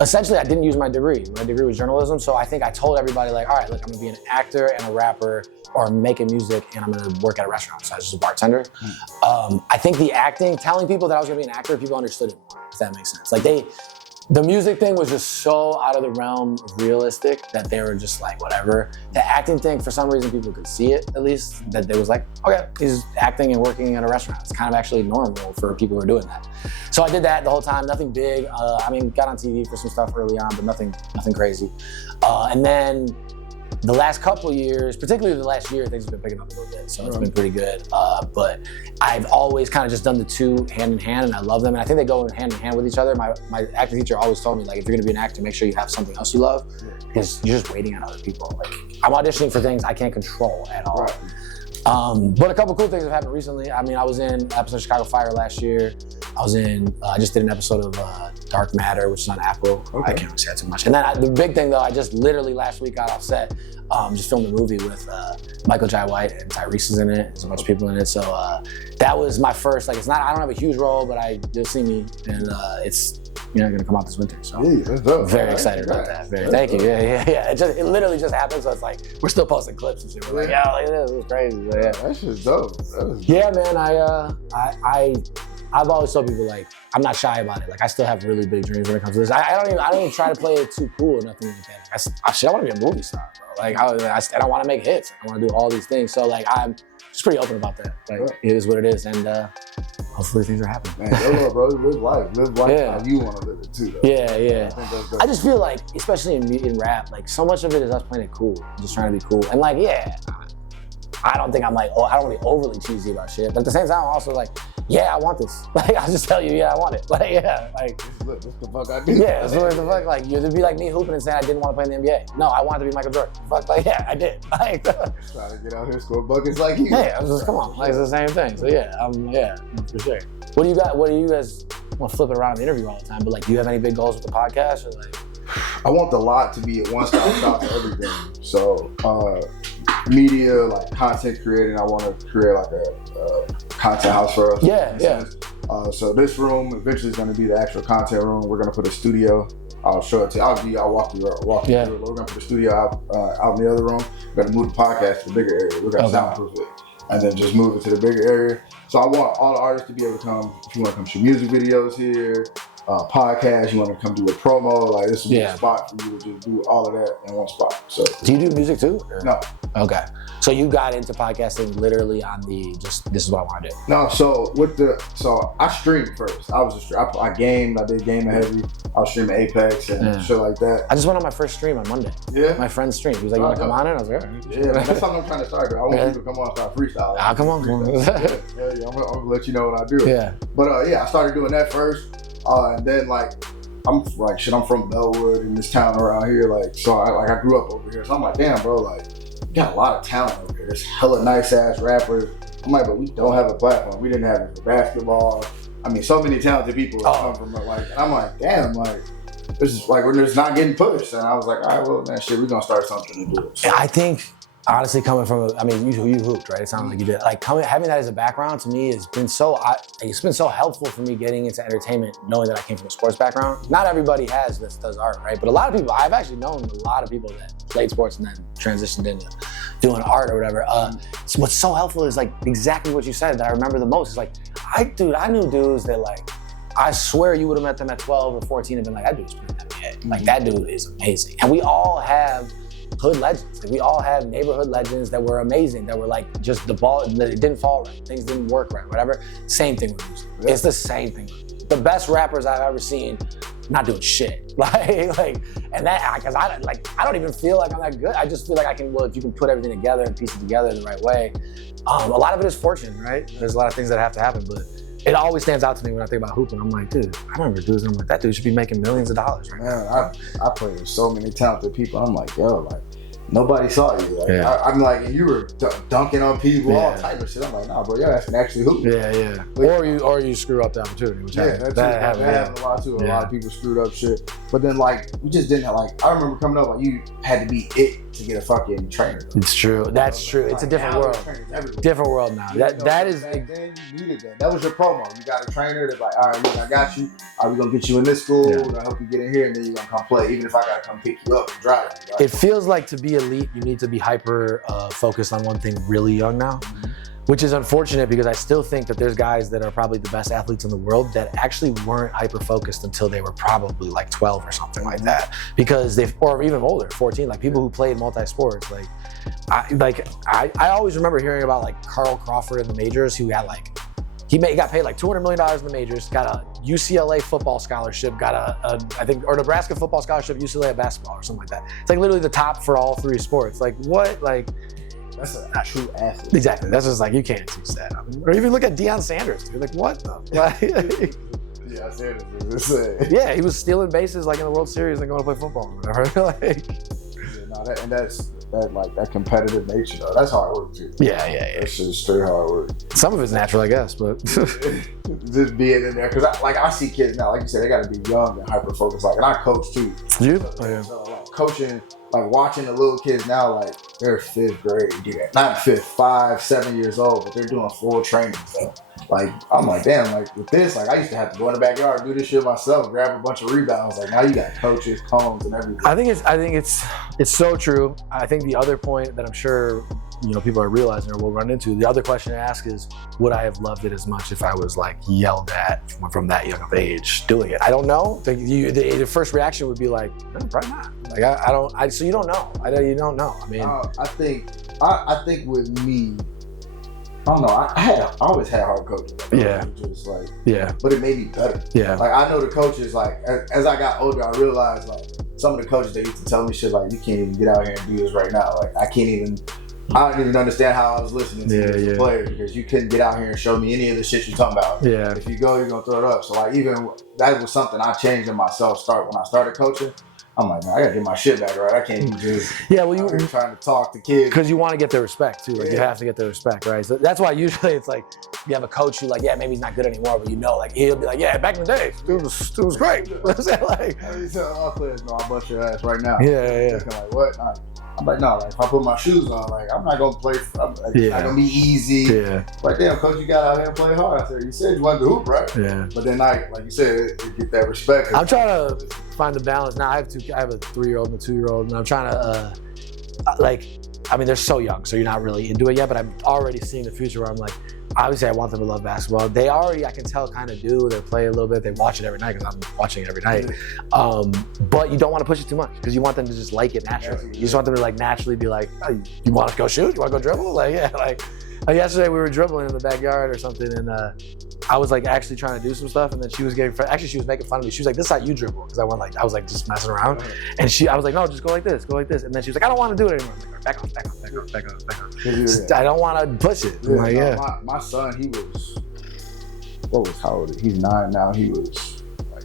Essentially, I didn't use my degree. My degree was journalism, so I think I told everybody like, all right, look, I'm gonna be an actor and a rapper or making music and I'm gonna work at a restaurant. So I was just a bartender. I think the acting, telling people that I was gonna be an actor, people understood it more, if that makes sense. Like the music thing was just so out of the realm of realistic that they were just like, whatever. The acting thing, for some reason, people could see it, at least, that they was like, okay, he's acting and working at a restaurant. It's kind of actually normal for people who are doing that. So I did that the whole time, nothing big. Got on TV for some stuff early on, but nothing crazy. And then the last couple years, particularly the last year, things have been picking up a little bit, so it's been pretty good. But I've always kind of just done the two hand in hand, and I love them. And I think they go hand in hand with each other. My acting teacher always told me, like, if you're gonna be an actor, make sure you have something else you love, because you're just waiting on other people. Like, I'm auditioning for things I can't control at all. Right. But a couple cool things have happened recently. I mean, I was in an episode of Chicago Fire last year. I just did an episode of Dark Matter, which is on Apple. Okay. I can't really say that too much. And then the big thing though, I just literally last week got off set, just filmed a movie with Michael Jai White and Tyrese is in it. There's a bunch of people in it. So that was my first, like, I don't have a huge role, but you'll see me and it's gonna come out this winter. So very excited about that. Thank you. Yeah. It literally just happened. So it's like, we're still posting clips and shit. We're like, yo, look at this, it was crazy. So, yeah. That's just dope. Yeah, man, I've always told people, like, I'm not shy about it. Like, I still have really big dreams when it comes to this. I don't even try to play it too cool or nothing like that. Like, I want to be a movie star, bro. Like, I want to make hits. I want to do all these things. So, like, I'm just pretty open about that. Like, it is what it is. And hopefully things are happening. Man, go, bro. Live life how you want to live it, too, though. Yeah. I just feel like, especially in rap, like, so much of it is us playing it cool. Just trying to be cool. And, like, I don't think I'm like, I don't want to be overly cheesy about shit. But at the same time, I'm also like, yeah, I want this. Like, I'll just tell you, yeah, I want it. Like, yeah, like. Look, this the fuck I do. Yeah, so what the fuck, like, you'd be like me hooping and saying I didn't want to play in the NBA. No, I wanted to be Michael Jordan. Fuck, like, yeah, I did. Like, trying to get out here, score buckets like you. yeah, I was just, come on, like, it's the same thing. So yeah, yeah, for sure. What do you guys want to flip it around in the interview all the time? But like, do you have any big goals with the podcast or like? I want the lot to be a one-stop shop for everything. So, media, like content creating, I want to create like a content house for us. Yeah. So this room eventually is going to be the actual content room. We're going to put a studio. I'll show it to you. I'll walk you through it. We're going to put the studio out in the other room. We're going to move the podcast to the bigger area. We're going to soundproof it and then just move it to the bigger area. So I want all the artists to be able to come. If you want to come shoot music videos here, podcast, you want to come do a promo, like this will be a spot for you to just do all of that in one spot. So do you do music too? Or? No. Okay. So you got into podcasting literally on the just this is what I want to do. No, so I streamed first. I gamed, I did gaming heavy. I was streaming Apex and shit like that. I just went on my first stream on Monday. Yeah. My friend's stream. He was like, you want to come on it? I was like, all right. Yeah, that's something I'm trying to start. I want people to come on and start freestyling. Ah, come on. Yeah, I'm gonna let you know what I do. Yeah. But I started doing that first. And then I'm from Bellwood in this town around here, so I grew up over here. So I'm like, damn, bro, you got a lot of talent over here. There's hella nice ass rappers. I'm like, but we don't have a platform. We didn't have it for basketball. I mean, so many talented people come from and I'm like, damn, this is we're just not getting pushed. And I was like, all right, well, man, shit, we're gonna start something to do it. So. I think. Honestly, coming from, you hooped, right? It sounded like you did. Having that as a background to me has been it's been so helpful for me getting into entertainment, knowing that I came from a sports background. Not everybody does art, right? But a lot of people, I've actually known a lot of people that played sports and then transitioned into doing art or whatever. So what's so helpful is exactly what you said that I remember the most. Is I knew dudes that I swear you would have met them at 12 or 14 and been like, that dude's playing NBA. That dude is amazing. And we all have hood legends. We all have neighborhood legends that were amazing, that were just the ball, it didn't fall right, things didn't work right, whatever. Same thing with music. Yeah. It's the same thing. The best rappers I've ever seen, not doing shit. And that, because I don't even feel like I'm that good. I just feel like I can, if you can put everything together and piece it together in the right way. A lot of it is fortune, right? There's a lot of things that have to happen, but it always stands out to me when I think about hooping. I'm like, dude, I remember dudes, I'm like, that dude should be making millions of dollars right now. Man, I play with so many talented people. I'm like, yo, nobody saw you. I'm like, and you were dunking on people, all type of shit. I'm like, nah, bro, y'all can actually hoop. Yeah. Or you screw up the opportunity. Which that happened a lot too. A lot of people screwed up shit. But then we just didn't have I remember coming up you had to be it to get a fucking trainer. It's true. That's true. It's a different world. Different world now. That is. Then you needed that. That was your promo. You got a trainer that's like, all right, look, I got you. We're gonna get you in this school. We're gonna help you get in here, and then you're gonna come play. Even if I gotta come pick you up and drive you. It feels like to be elite, you need to be hyper focused on one thing really young now. Mm-hmm. Which is unfortunate because I still think that there's guys that are probably the best athletes in the world that actually weren't hyper-focused until they were probably 12 or something like that. Because or even older, 14, people who played multi-sports. I always remember hearing about Carl Crawford in the majors who had he got paid $200 million in the majors, got a UCLA football scholarship, got or Nebraska football scholarship, UCLA basketball or something like that. It's literally the top for all three sports. What? That's a true athlete. Exactly. That's just you can't teach that. Or even look at Deion Sanders. You're what the? Deion Sanders is insane. Yeah, he was stealing bases in the World Series and going to play football or whatever. That competitive nature though. That's hard work too. Yeah. That's just straight hard work. Some of it's natural, I guess, but just being in there because I see kids now, like you said, they got to be young and hyper focused. And I coach too. You? So coaching. Watching the little kids now, they're 5th grade, not 5th, 5, 7 years old, but they're doing full training. So, I'm like, damn, with this, I used to have to go in the backyard and do this shit myself, grab a bunch of rebounds. Now you got coaches, cones, and everything. I think it's so true. I think the other point that I'm sure people are realizing or will run into, the other question to ask is, would I have loved it as much if I was yelled at from that young of age doing it? I don't know. The first reaction would be no, probably not. So you don't know. You don't know. I mean, I think with me, I don't know. I always had hard coaches. But it made me better. Yeah. I know the coaches. As I got older, I realized some of the coaches they used to tell me shit you can't even get out here and do this right now. I can't even I didn't even understand how I was listening to you as a player because you couldn't get out here and show me any of the shit you're talking about. Yeah. If you go, you're gonna throw it up. So like even that was something I changed in myself. When I started coaching, I'm like, man, I gotta get my shit back right. I can't just well, you were trying to talk to kids because you want to get their respect too. Like you have to get their respect, right? So that's why usually it's like you have a coach who like, yeah, maybe he's not good anymore, but like he'll be like, yeah, back in the day, it was great. Like, I tell our players, no, I'll bust your ass right now. Yeah. Like what? I'm like, no, like if I put my shoes on, like I'm not gonna play. It's not gonna be easy. Yeah. Like damn, coach, you got out here and play hard. I said, you said you wanted to hoop, right? Yeah. But then like you said, you get that respect. I'm trying to find the balance now. I have a 3-year-old and a 2-year-old, and I'm trying to they're so young, so you're not really into it yet. But I'm already seeing the future where I'm like, obviously I want them to love basketball. They already, I can tell, kind of do. They play a little bit. They watch it every night because I'm watching it every night. But you don't want to push it too much because you want them to just like it naturally. You just want them to like naturally be like, oh, you want to go shoot? You want to go dribble? Like, yeah, like yesterday we were dribbling in the backyard or something, and I was like actually trying to do some stuff, and then she was she was making fun of me. She was like, "This is how you dribble," because I was like just messing around, and I was like, "No, just go like this, and then she was like, "I don't want to do it anymore." I was like, back off. I don't want to push it. My son, he was, how old is he? He's 9 now. He was like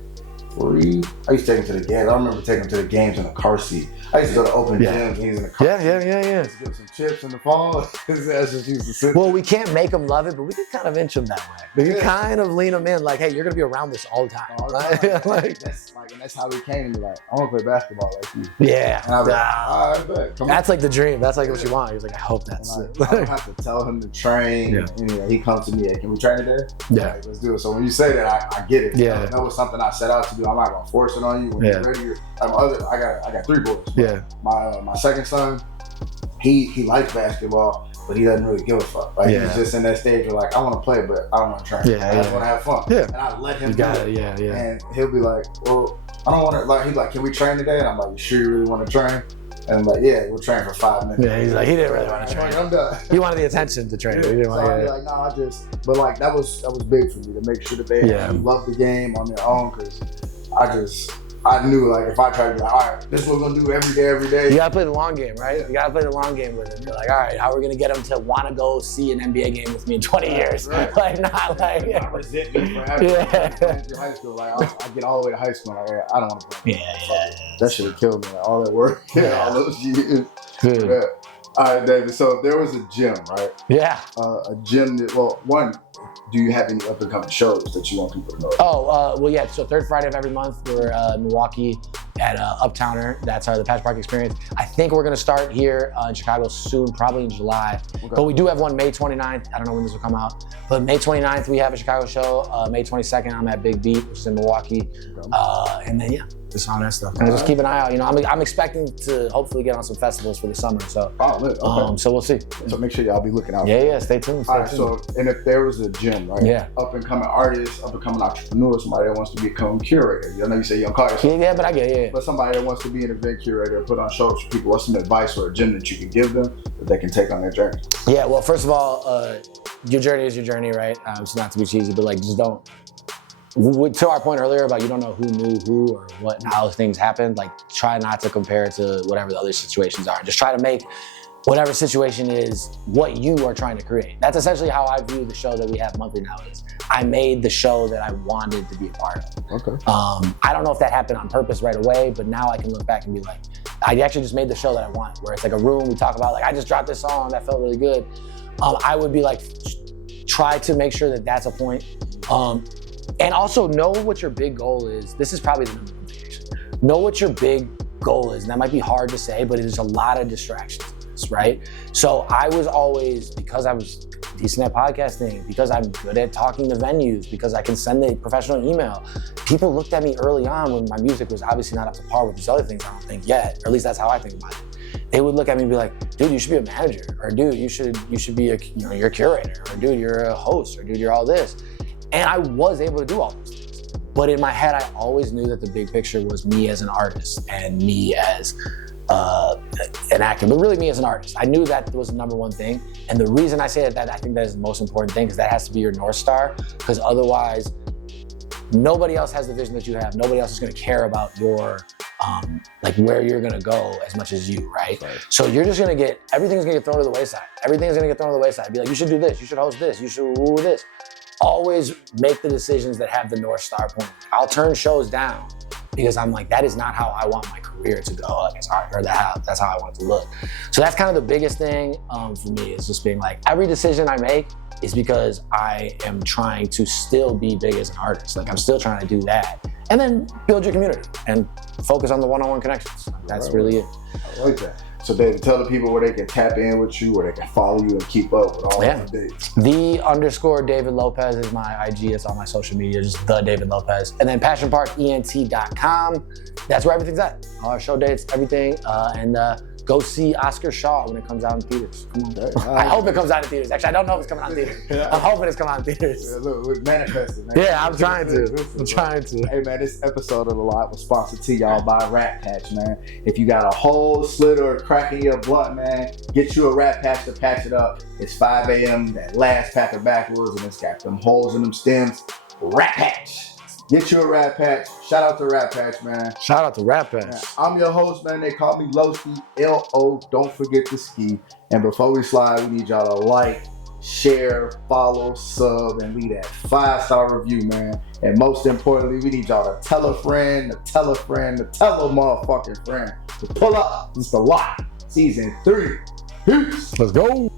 3. I used to take him to the games. I remember taking him to the games in a car seat. I used to go to open gyms and he was in the car. Yeah. Just give some chips in the fall. That's just used to sit. Well, we can't make them love it, but we can kind of inch them that way. We can kind of lean them in, like, hey, you're gonna be around this all the time. And that's how we came to be like, I want to play basketball like you. Yeah. And I was like, all right, that's like the dream. That's like what you want. He was like, I hope that's it. I don't have to tell him to train. And he comes to me, hey, can we train today? Yeah. Like, let's do it. So when you say that, I get it. Yeah. That was something I set out to do. I'm not gonna force it on you. When you're ready, I got 3 boys. Yeah. My second son, he likes basketball, but he doesn't really give a fuck. Like he's just in that stage where like, I want to play, but I don't want to train. I just want to have fun. Yeah. And I let him do it. And he'll be like, well, I don't want to. Like he's like, can we train today? And I'm like, you sure you really want to train? And I'm like, yeah, we'll train for 5 minutes. Yeah, he's like, he didn't really want to train. Like, I'm done. He wanted the attention to train. He didn't want I'd be like, no, but like that was big for me to make sure that they love the game on their own, because I knew like if I tried to be like, all right, this is what we're gonna do every day. You gotta play the long game, right? You gotta play the long game with him. You're like, all right, how are we gonna get him to want to go see an NBA game with me in 20 years? Right. Like, not like. Not resent me forever. Yeah. High school, like I get all the way to high school, like I don't want to play. Yeah. That should have killed me. Like, all that work, all those years. Good. Yeah. All right, David. So if there was a gym, right? Yeah. A gym that, one, do you have any up and coming shows that you want people to know? Well, yeah. So third Friday of every month, we're in Milwaukee at Uptowner. That's the Patch Park Experience. I think we're gonna start here in Chicago soon, probably in July. Okay. But we do have one May 29th. I don't know when this will come out. But May 29th, we have a Chicago show. May 22nd, I'm at Big Beat, which is in Milwaukee. Okay. And then, just all that stuff. And just keep an eye out. You know, I'm expecting to hopefully get on some festivals for the summer. So, so we'll see. So make sure y'all be looking out. Yeah, stay tuned. All right. So, and if there was a gym, right? Yeah. Up and coming artist, up and coming entrepreneur, somebody that wants to become curator. I know you say you don't call yourself. Yeah, but I get it. Yeah. But somebody that wants to be an event curator, put on shows for people. What's some advice or a gym that you can give them that they can take on their journey? Yeah. Well, first of all, your journey is your journey, right? So not to be cheesy, but like just don't. To our point earlier about you don't know who knew who or what and how things happened, like try not to compare to whatever the other situations are. Just try to make whatever situation is what you are trying to create. That's essentially how I view the show that we have monthly now is. I made the show that I wanted to be a part of. Okay. I don't know if that happened on purpose right away, but now I can look back and be like, I actually just made the show that I wanted, where it's like a room, we talk about like, I just dropped this song, that felt really good. I would be like, try to make sure that that's a point. And also know what your big goal is. This is probably the number one thing. Know what your big goal is. And that might be hard to say, but there's a lot of distractions in this, right? So I was always, because I was decent at podcasting, because I'm good at talking to venues, because I can send a professional email. People looked at me early on when my music was obviously not up to par with these other things, I don't think yet, or at least that's how I think about it. They would look at me and be like, dude, you should be a manager, or dude, you should be you're a curator, or dude, you're a host, or dude, you're all this. And I was able to do all those things. But in my head, I always knew that the big picture was me as an artist and me as an actor, but really me as an artist. I knew that was the number one thing. And the reason I say that I think that is the most important thing is that has to be your North Star, because otherwise, nobody else has the vision that you have. Nobody else is gonna care about your like where you're gonna go as much as you, right? So you're just gonna get, everything's gonna get thrown to the wayside. Everything's gonna get thrown to the wayside. Be like, you should do this, you should host this, you should do this. Always make the decisions that have the North Star point. I'll turn shows down because I'm like, that is not how I want my career to go, or that's how I want it to look. So that's kind of the biggest thing for me, is just being like, every decision I make is because I am trying to still be big as an artist. Like, I'm still trying to do that. And then build your community and focus on the one-on-one connections. That's really it. I like that. So David, tell the people where they can tap in with you, where they can follow you and keep up with all of the dates. _David Lopez is my IG. It's on my social media, just the David Lopez. And then passionparkent.com. That's where everything's at. All our show dates, everything. And go see Oscar Shaw when it comes out in theaters. Come on. I hope it comes out in theaters. Actually, I don't know if it's coming out in theaters. I'm hoping it's coming out in theaters. Yeah, look, we're manifesting, man. Yeah, I'm trying to. I'm trying to. Hey, man, this episode of The Lot was sponsored to y'all by Rat Patch, man. If you got a hole, slit, or a crack in your blunt, man, get you a Rat Patch to patch it up. It's 5 a.m., that last pack of backwoods, and it's got them holes in them stems. Rat Patch. Get you a Rat Patch. Shout out to Rat Patch, man. Shout out to Rat Patch. Man, I'm your host, man. They call me Lowski, L-O, don't forget to ski. And before we slide, we need y'all to like, share, follow, sub, and leave that 5-star review, man. And most importantly, we need y'all to tell a friend, to tell a friend, to tell a motherfucking friend to pull up. It's The Lot, Season 3. Peace. Let's go.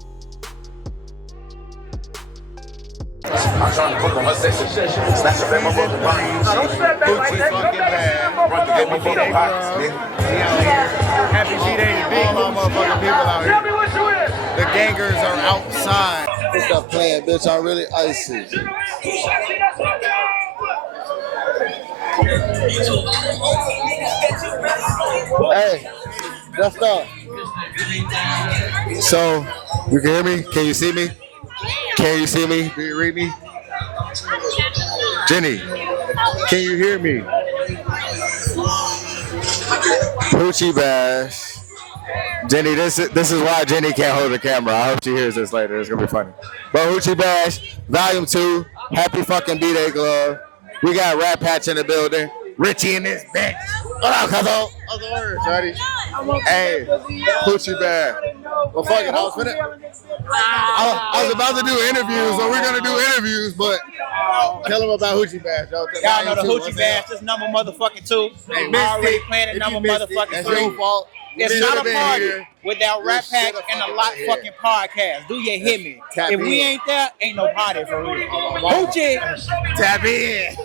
I'm trying to put on my section. Snatch up at my mother pockets. Don't step back like that. Fucking bad. Run to get my mother pockets, nigga. Happy B-Day to big motherfucking people out Tell here. me what you is. The gangers are outside. Stop playing, bitch. I'm really icy. Hey, let's go. So, you can hear me? Can you see me? Can you see me? Do you read me? Jenny, can you hear me? Hoochie Bash. Jenny, this is why Jenny can't hold the camera. I hope she hears this later. It's gonna be funny. But Hoochie Bash, Volume 2. Happy fucking B-Day, Glove. We got Rat Patch in the building. Richie in this bitch. What up, cuzzo? What's the word, shorty? Hey, Hoochie Bash. Well, fuck it. I was about to do interviews, so we're gonna do interviews, but tell them about Hoochie Bash. Y'all know the Hoochie Bash, this number motherfucking 2. Hey, already playing the number motherfucking That's 3. your fault. It's You not should've a been party here. without You Rat Pack should've and a fucking lot been here. fucking podcast. Do you hear me? Tap If we in. ain't there, ain't no party for real. Hoochie. Tap in.